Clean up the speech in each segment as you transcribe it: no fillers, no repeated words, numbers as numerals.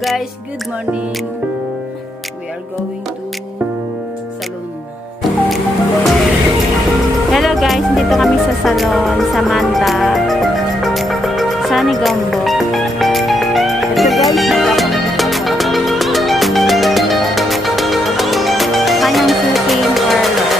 guys, good morning. We are going to salon. Hello guys, dito kami sa salon sa Manta, Sunny Gombo. Ito guys, Kanyang shooting parlor.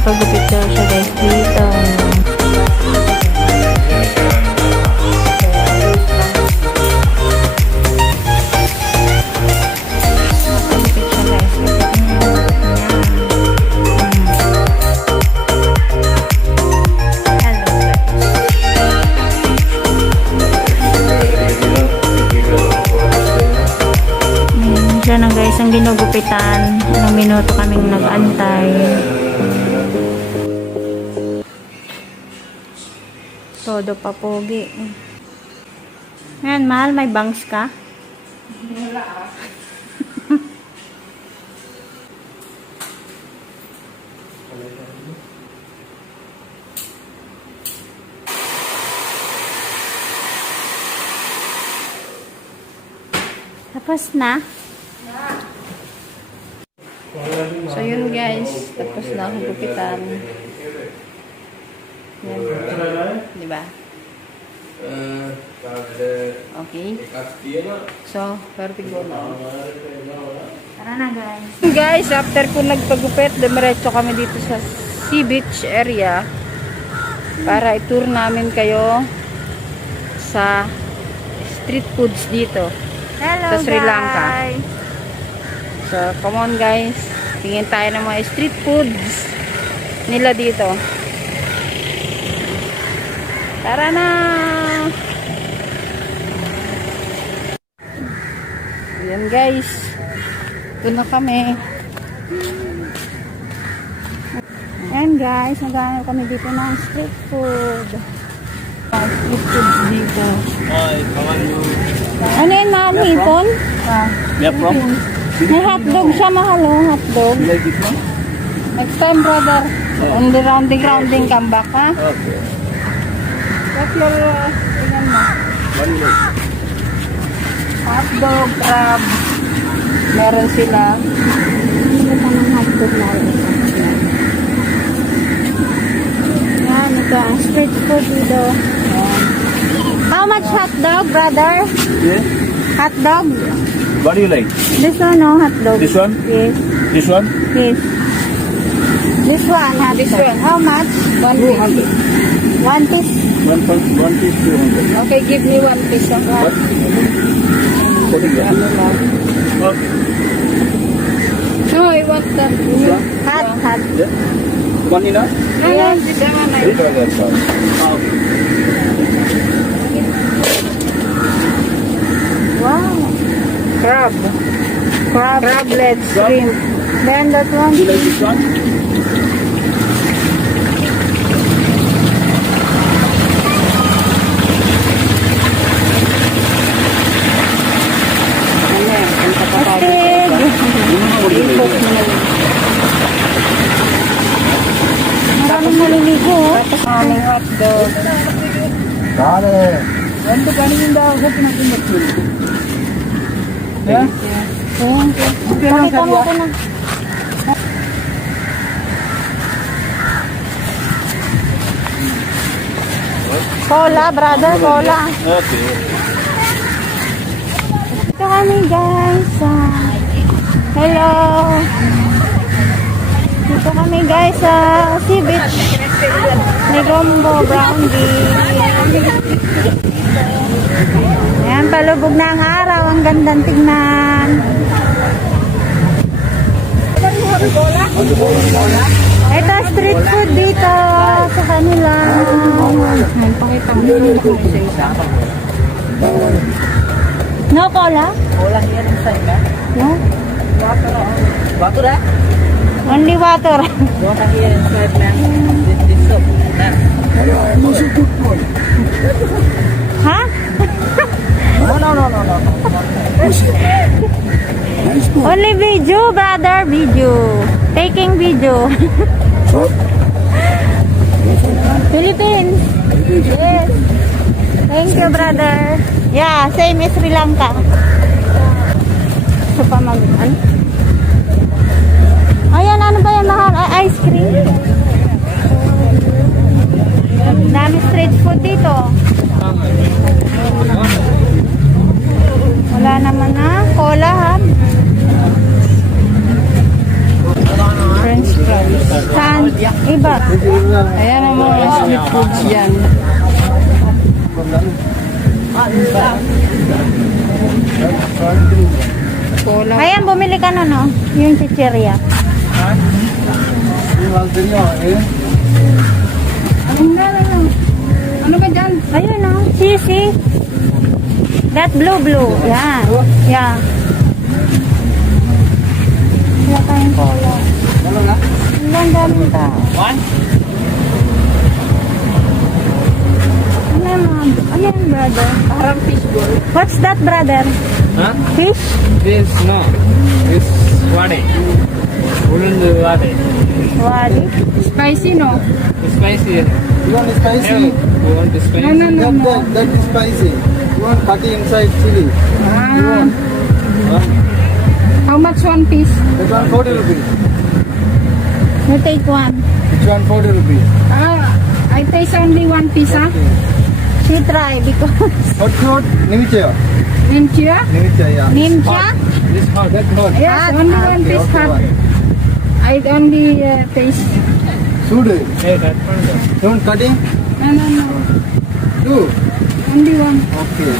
Pagupit daw siya guys dito. Siya na guys ang ginugupitan. Ilang minuto kaming nag-antay. Todo pa pogi. Ngayon, mahal, may bangs ka? Tapos na? so yun guys, tapos na akong gupitan. Yan. Diba? Okay. So, perfect go na. Tara na guys. Guys, after ko nagpagupit, dumiretso kami dito sa Sea Beach area para i-tour namin kayo sa street foods dito Hello sa Sri Lanka. guys. So, come on guys. Tingin tayo ng mga street foods nila dito. Tara na! Ayan guys. Doon na kami. Ayan guys, naghanap kami dito ng street food. Street foods dito. Ano yun, mahal? Hipon? Yeah, from? May hotdog siya, mahal oh, hotdog. You like it, no? Next time brother. On the rounding come back ha? Okay. What's your tingnan mo? What do you like? Hotdog, crab. Meron sila. Ito pa ng hotdog na rin. Yan, ito ang street food dito. How much hotdog, brother? Yeah. Hotdog? What do you like? This one, no, hotdog. This one? Yes, This one? yes. This one, hotdog. This one. How much? 200. One piece. One piece, 200. Okay, give me one piece of What? Putting that. Okay. No, I want that. Hot, hot. Yeah. One enough? Yes. That one I This one, that's fine. Okay. Wow. Crab. Crablet shrimp. Then that one. You like this one? Ano yan? Ang kapatid. Astig. What do you Ipot like? mo na yun. Maraming maliligo. Tapos aming hotdog. Dale. Ano ba yung daw? Yeah? Pakita mo ko na. Cola, brother, cola. Okay. Ito kami guys. Hello. Dito kami guys sa Sea Beach. May Gombo, Brownie. Ayan, palubog na ang araw. Ang gandang tignan. Ito street food dito sa kanila. Ayan, pakita mo yun ako isa-isa. No cola? Wala yan ang sa'yo ka? No? Water ah? Only water. Wala yan ang sa'yo na. This soup. Ha? No. Only video, brother, video. Taking video. Philippines. Yes. Thank you, brother. Yeah, same as Sri Lanka. So, pamagitan. Ayan, ano ba yan, mahal? Ice cream. Dami street food dito. Wala naman na. Cola, ha? French fries. Saan? Iba. Ayan ang mga street foods dyan. Cola. Ayan, bumili ka na, no? Yung chicheria. Ano ba dyan? Ayun, no? Sisi. That blue. Yan. Yeah. Wala tayong cola. Ang daming tao. Ano yan, brother? Parang fishball. What's that, brother? Huh? Fish? This no. This wade. Ulundu wade. Wali? Spicy, no? Spicy. You want spicy? You want the spicy? No. That is spicy. You want cutty inside chili? Ah, Huh? how much one piece? That one 40 rupees. You take one. Which one 40 rupees? Ah, I taste only one piece, ah. She try because Hot fruit? Nimicha. Nimchia? Nimicha, yeah. Nimcha? This hot. That hot. Yes, Hot, only one Okay, piece okay, hot. one. I only taste. Sude. Hey, that one. You want cutting? No. Two. Only one. Okay.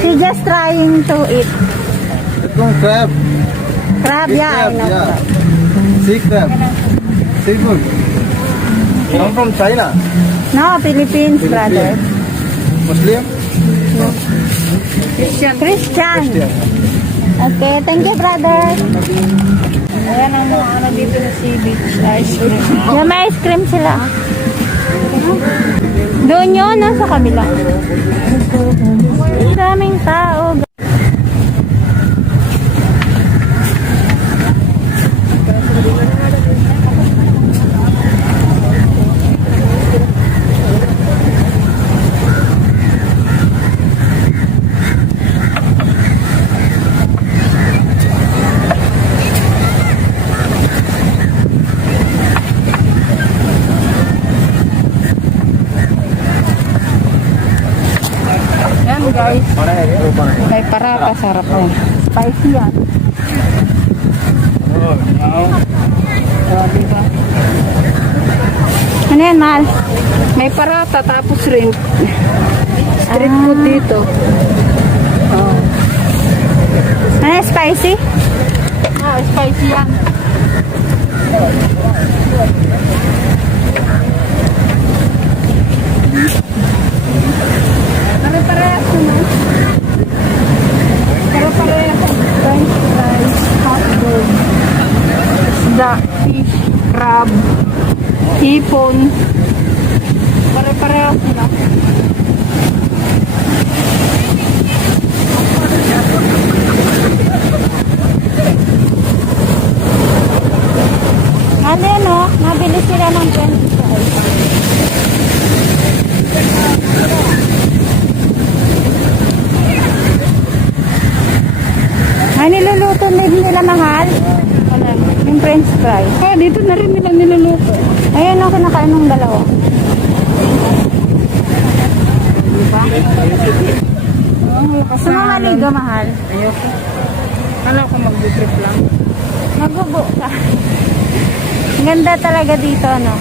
she just trying to eat. That one crab. Crab, Big yeah, I crab, know. yeah. Crab. Sea crab. Seafood. Come from China. No, Philippines, brother. Muslim? Christian. Christian. Christian. Okay, thank you, brother. Ayan ang mga ano dito sa sea beach ice cream. Yung may ice cream sila. Doon yun, sa kabila. Ang daming tao. Yan guys. May parata sarap na. Spicy yan. Oh, diba? Ano yan, mahal? May parata tapos rin. Street food dito. Oh. Ano yan, spicy? Ah, spicy yan. Pare-parehas naman. Pare-parehas. French fries, hotdog, isda, fish, crab, hipon. Pare-parehas na. Ano yan, no? Nabili sila ng 25. Ay, niluluto din nila, mahal. Yung french fries. Oh, dito na rin nila niluluto. Ayun, no, kinakain ng dalawa. Diba? Oh, lakas Gusto mo na maligo, mahal? ayoko. Kala ko mag-trip lang. Magubo ka. Ang ganda talaga dito, no?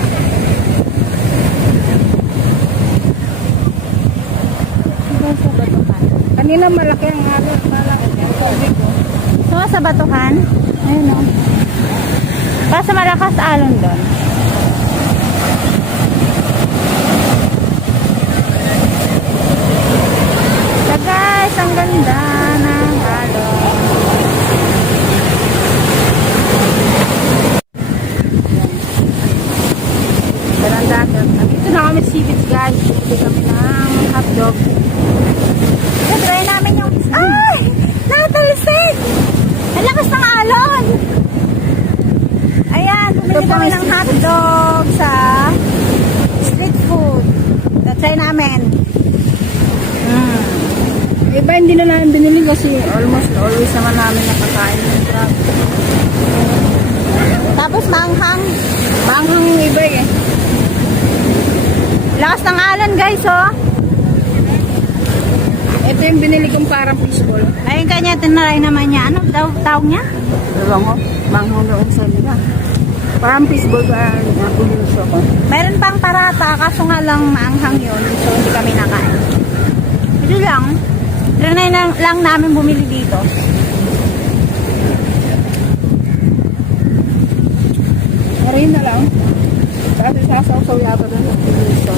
Kanina malaki ang alon. Malaki ang tubig. So, sa batuhan? Ayun, no? Kaso malakas alon doon. So, guys, ang ganda ng alon. Parang dagat. Dito na kami sea beach guys. Dito kami ng hotdog. So, try namin yung... Ay! Natalsik! Ang lakas ng alon! Bumili kami ng hotdog sa street food. Try namin. Iba hindi na namin binili kasi almost always naman namin nakakain ng truck. Tapos manghang. Manghang yung iba eh. Lakas ng alon guys, oh. Ito yung binili kong parang fishball. Ayun kanya, tinaray naman niya. Ano daw tawag niya? Diba mo? Manghang doon sa nila. Parang fishball ba napuliso ko. Meron pang parata, kaso nga lang maanghang yun. So, hindi kami nakain. Ito lang. Trinay lang namin bumili dito. Marin na lang. Kasi sasaw-saw yata doon sa puliso.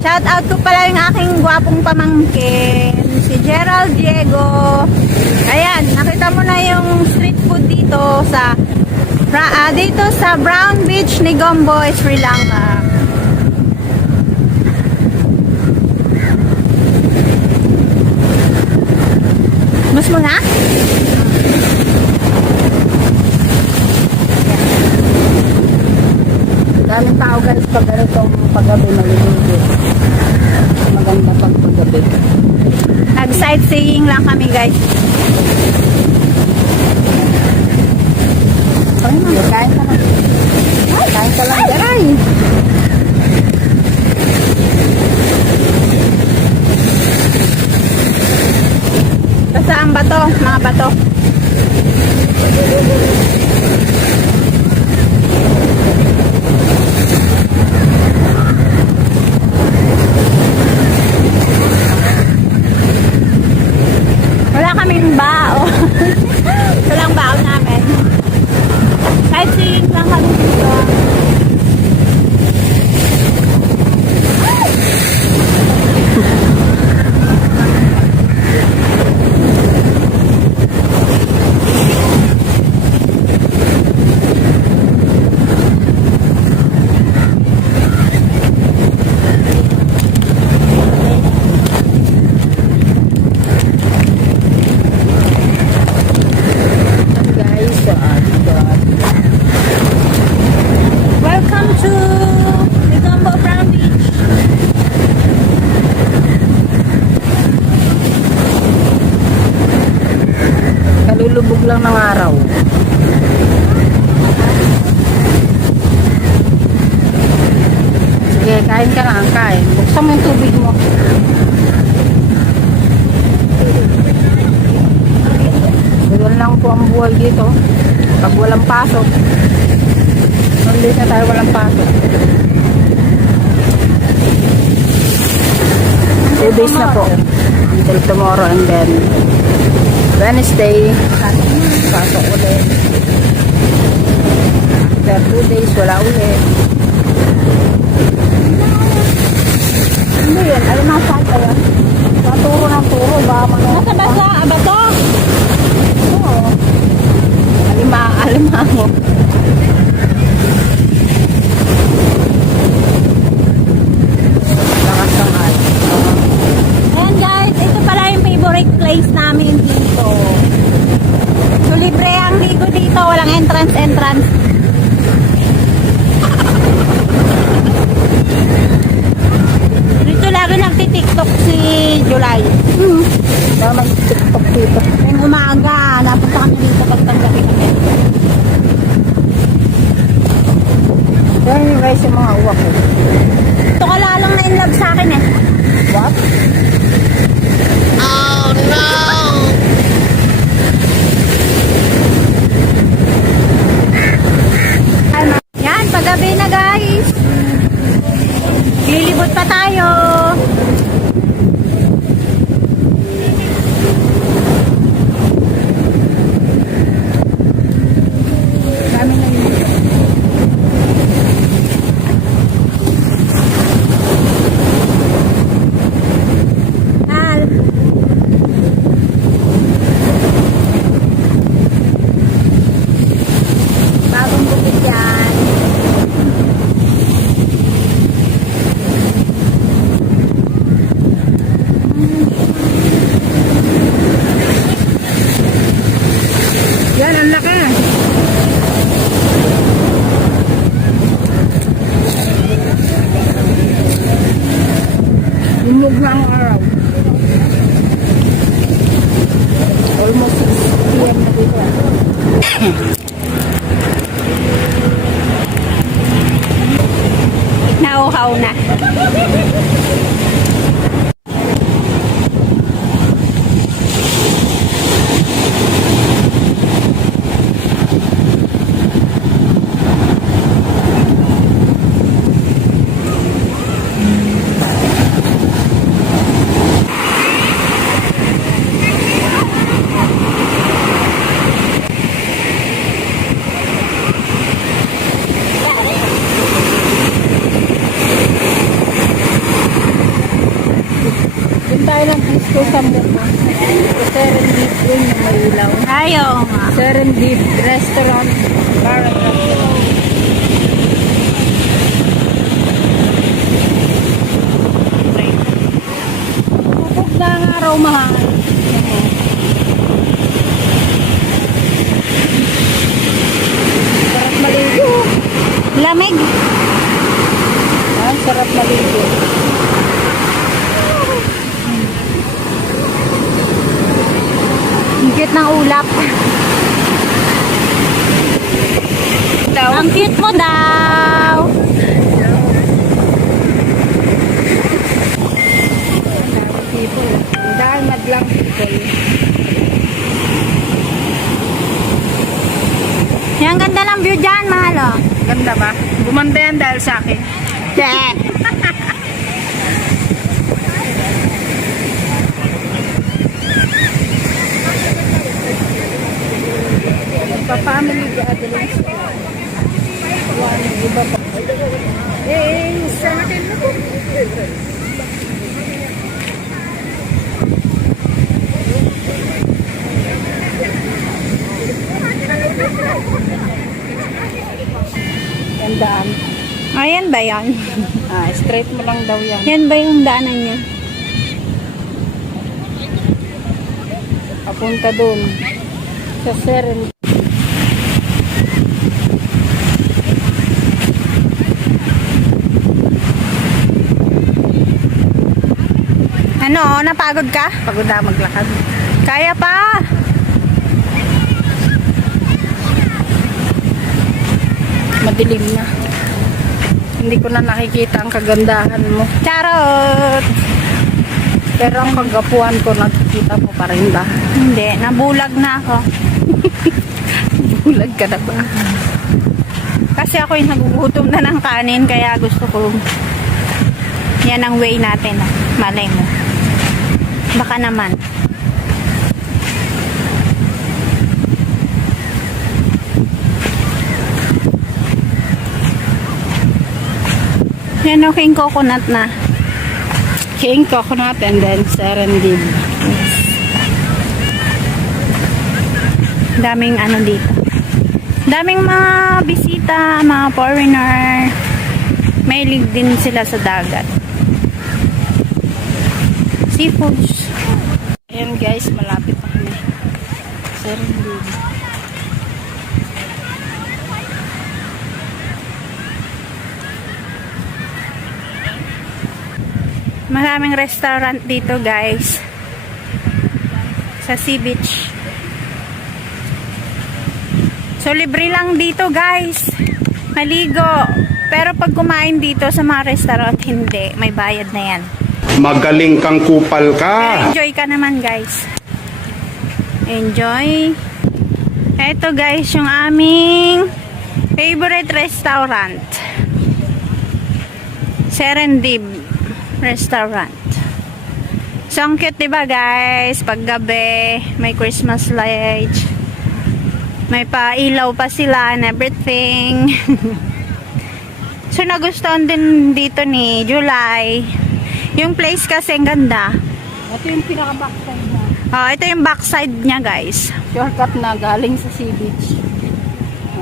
Shout out ko pala yung aking gwapong pamangkin, si Gerald Diego. Ayan, nakita mo na yung street food dito sa Brown Beach, Negombo, Sri Lanka. Mas mo na? Daming tao guys pag ganitong paggabi maliligo. Maganda pag paggabi. Nag-sightseeing lang kami guys. Kain ka lang. Ay, kain ka lang. Garay! Saan ba to? Mga bato. Wala kaming bao. Walang bao namin. Sightseeing lang kami dito. Guys, Welcome to Negombo Brown Beach. kalulubog lang ng araw. Sige, kain ka lang. Kain. Buksan mo yung tubig mo. Ganyan lang po ang buhay dito. Pag walang pasok. Sunday na tayo walang pasok. 2 days na po. Until tomorrow and then Wednesday. Pasok ulit. After 2 days wala ulit. Ano yun? Alam mo saan ka yan? Naturo ng turo ba? Nasa basa, bato. Oo. Alimango. Lakas ng alon. Ayan guys, ito pala yung favorite place namin dito. So libre ang ligo dito, walang entrance. Dito lagi nagtitiktok si July. Tama yung TikTok dito. Yung umaga, napunta kami dito pagtanggabi kami. Yan yung guys yung mga uwak ko. Ito ka lalong na in love sa akin eh. What? Yan, paggabi na guys. Lilibot pa tayo. Dami na yun. Lumulog na ang araw. Almost 6 p.m. na dito. Nauhaw na. Doon tayo ng disco sa Mukha. Sa Serendip yun yung may ilaw. Ayaw nga. Serendip Restaurant Bar and Restaurant. Pupog na ang araw, mahal. Sarap maligo. Lamig. Sarap maligo. Ang cute ng ulap. Ang cute mo daw. People. Dahil madlang people. Yan, ganda ng view dyan, mahal, oh. Ganda ba? Gumanda yan dahil sa akin. Check. Pa-family gatherings. Yan, iba pa. Sa akin na po. Yan daan. Ayan ba yan? Straight mo lang daw yan. Yan ba yung daanan niya? Papunta dun. Sa Serendip. Ano, napagod ka? Pagod na maglakad. Kaya pa. Madilim na. Hindi ko na nakikita ang kagandahan mo. Charot. Pero ang kagapuhan ko, nakikita mo pa rin ba? Hindi, nabulag na ako. Bulag ka na ba? Kasi ako'y nagugutom na ng kanin, kaya gusto ko yan ang way natin. Malay mo. Baka naman. Yan, okay, coconut na. King coconut and then Serendip. Daming ano dito. Daming mga bisita, mga foreigner. Mahilig din sila sa dagat. Seafoods. Ayan guys, malapit na kami. Serendip. Maraming restaurant dito, guys. Sa Sea Beach. So, libre lang dito, guys. Maligo. Pero pag kumain dito sa mga restaurant, hindi. May bayad na yan. Magaling kang kupal ka. Pero enjoy ka naman, guys. Enjoy. Eto, guys, yung aming favorite restaurant. Serendip Restaurant. So, ang cute, diba, guys? Pag gabi, may Christmas lights. May pailaw pa sila and everything. So, nagustuhan din dito ni July. Yung place kasi ang ganda. Ito yung pinaka-backside na. Oh, ito yung backside niya, guys. Shortcut na galing sa Sea Beach.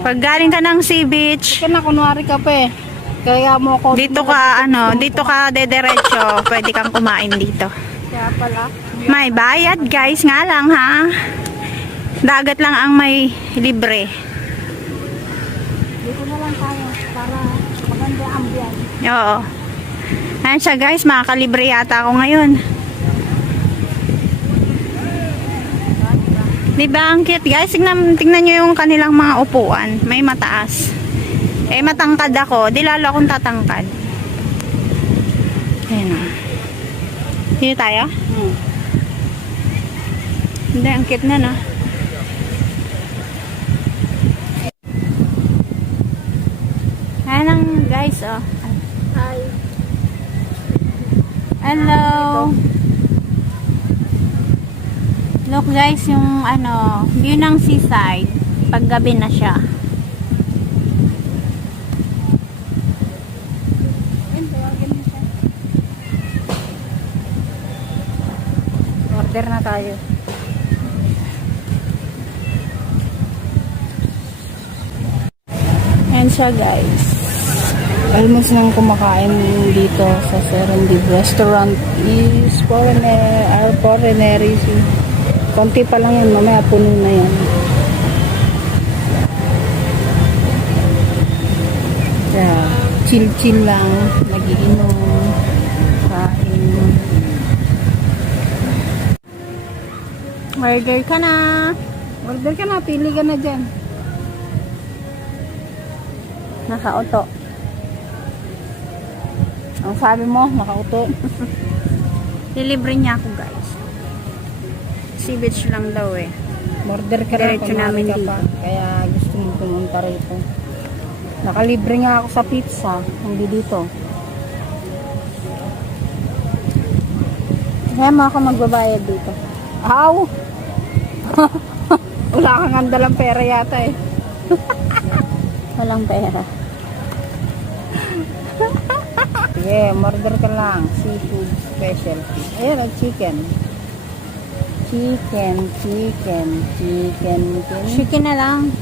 Pag galing ka ng Sea Beach, Ika na, kunwari ka pa eh. Kaya mo ako... dito ka, dito ka dederecho. Pwede kang kumain dito. Kaya pala. May bayad, guys, nga lang, ha? Dagat lang ang may libre. Dito na lang tayo para maganda ang ambience. Oo. Ayan siya guys, makakalibre yata ako ngayon. Diba ang cute guys? Tingnan nyo yung kanilang mga upuan. May mataas. Eh matangkad ako. Di lalo akong tatangkad. Ayan o. Dito tayo? Hindi, ang cute na no. Ayan lang guys oh. Hi. Hello. Look guys, yung ano, view ng seaside. Paggabi na siya. Order na tayo. Ayan siya guys. Almost nang kumakain dito sa Serendip Restaurant is foreigner. Konti pa lang yun, mamaya puno na yan. Kaya, chill lang, nagiinom, kain. Order ka na. Order ka na, pili ka na dyan. Naka-auto. Ang sabi mo, nakauto. Delivery niya ako guys. Sea beach lang daw eh. Order ka na, Diretso namin kumari ka dito. pa. Kaya gusto mo pumunta rito. Nakalibre nga ako sa pizza, hindi dito. Kaya mo ako magbabayad dito. Aw! Wala kang andalang pera yata eh. Walang pera. Sige, order ka lang. Seafood specialty. Ayan, ang chicken. Chicken. Chicken na lang.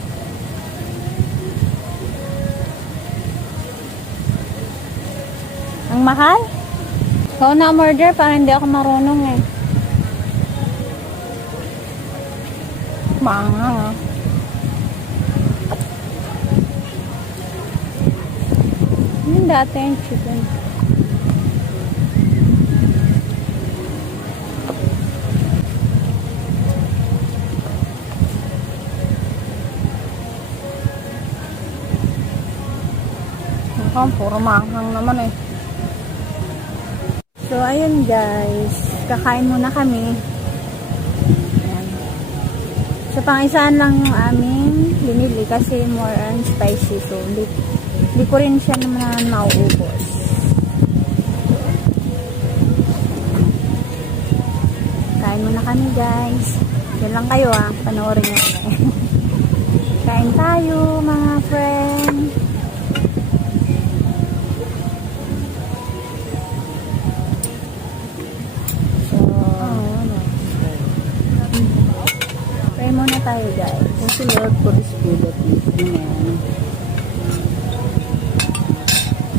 Ang mahal? Ikaw na order para hindi ako marunong eh. Maangang ah. Yung dati yung chicken. Puro maanghang naman eh. So, ayun guys. Kakain muna kami. Ayan. So, pang-isaan lang yung aming binili kasi more on spicy. So, hindi ko rin siya naman mauubos. Kain muna kami guys. Yan lang kayo ah. Panoorin nyo kami. Kain tayo mga friend. Pray muna tayo guys. Thank you Lord for this food at least. Amen.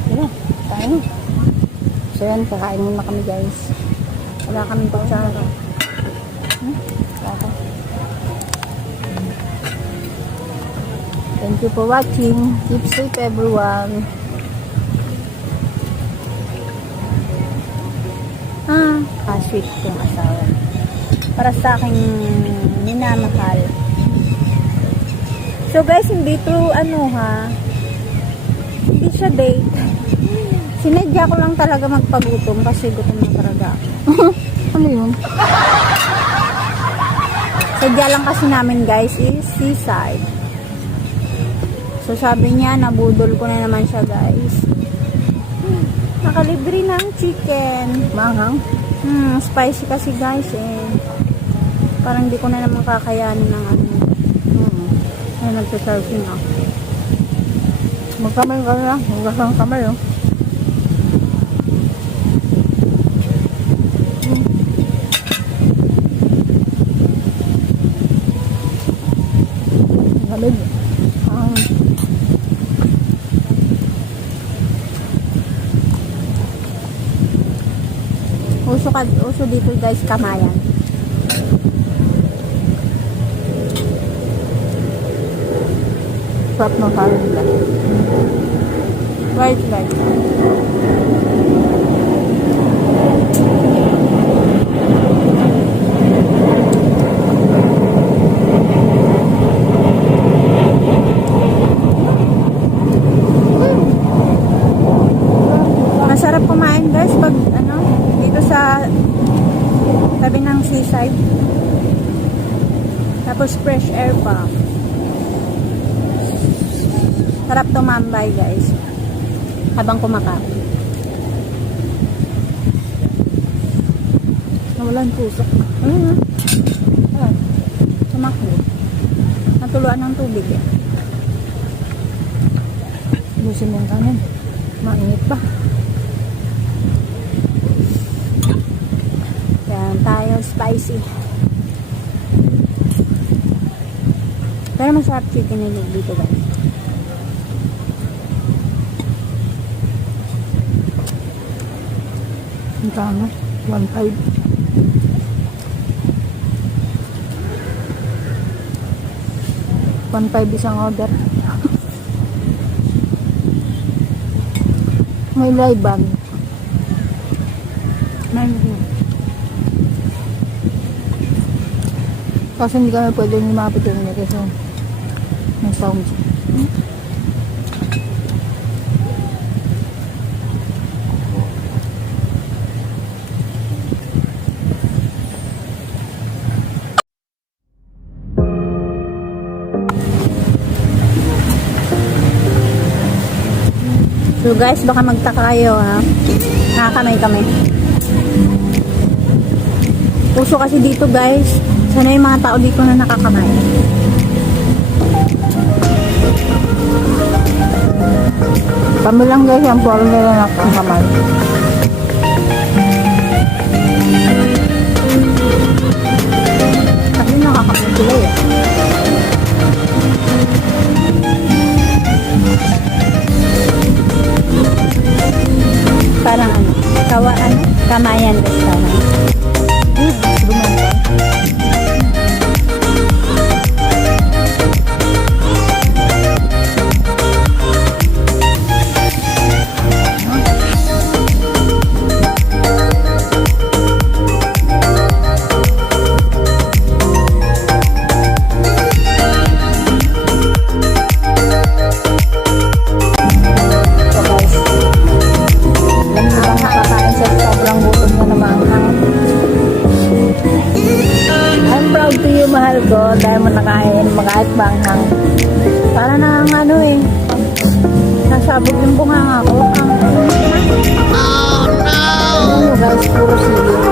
Yan na, kain na. So yan, kakain muna kami guys. Wala kaming kutsara. Kaka. Thank you for watching. Keep safe everyone. Sweet kong asawa. Para sa aking minamahal. So guys, hindi true ano ha. Hindi siya date. Sinadya ko lang talaga magpagutom kasi gutom na talaga ako. Ano yun? Sadya lang kasi namin guys is seaside. So sabi niya, nabudol ko na naman siya guys. Nakalibre ng chicken. Maanghang? Spicy kasi guys eh. Parang di ko na naman kakayanin ng ano. Ay, nagsaserving ako. Magkamay ka na. Magkasang kamay oh. Galig. Uso dito guys, kamayan. Sarap ng salad nila. Right. Masarap kumain guys pag ano, dito sa tabi ng seaside. Tapos fresh air pa. Sarap tumambay guys habang kumakain. Nawalan puso. Ayun. Tumakbo. Natuluan ng tubig eh. Busin mo yung kanin. Mainit pa. Yan tayo, spicy. Pero masarap chicken nilog dito guys. Ang tama, 1.5. Isang order. May live band. Kasi hindi kami pwede lumapit yun kasi may sound. So guys, baka magtaka kayo ha. Nakakamay kami. Puso kasi dito guys. Sana yung mga tao dito na nakakamay. Kami lang guys, yung puro nila nakakamay. Kasi nakakamay sila eh. Parang ano, kamayan restaurant. Bumantay. Mahal ko dahil mo nakain kahit banghang. Para na ano eh. Nasabog yung bunganga ko. Oh no! Guys, puro sili.